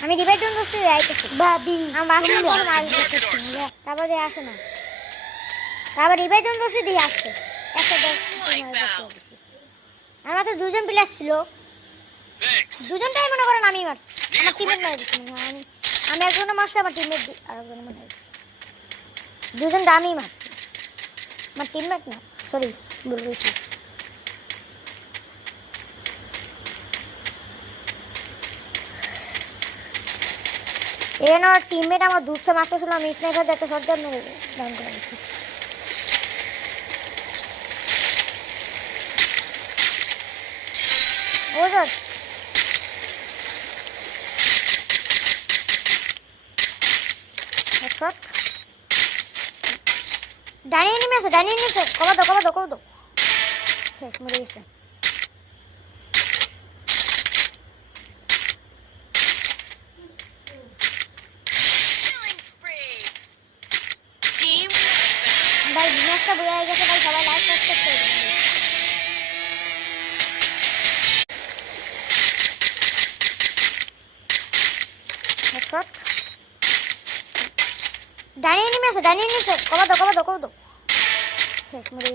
আমি revive down করছি আইতেছি বাবি আমার বাসা বড় মার দিতেছি তারপরে আসে না তারপর রিভাইভ ডাউন করছি দিয়ে আসছে একটা দশ আমরা তো দুজন প্লেয়ার ছিল দুজনটাই মনে করেন আমি মারছি আমার টিমমেট মারা দিচ্ছি আমি একজনে মারছি আমার টিমমেট আরেকজনে মারা দিচ্ছি দুজনটা আমি মারছি আমার টিমমেট না সরি ভুল বলছি আমার টিমমেট আমার দুধে মারতেছিল আমি স্নাইপার দেখতে সরকার মেরে ডাউন করে দিচ্ছি ওজন ডানি এনিমি আছে কবা দাও শেষ মরে গেছে ভাই ম্যাচটা বুঝে গেছে ভাই সবাই লাইক সাবস্ক্রাইব করে দিন ডানি এনিমি আছে কবা দাও শেষ মরে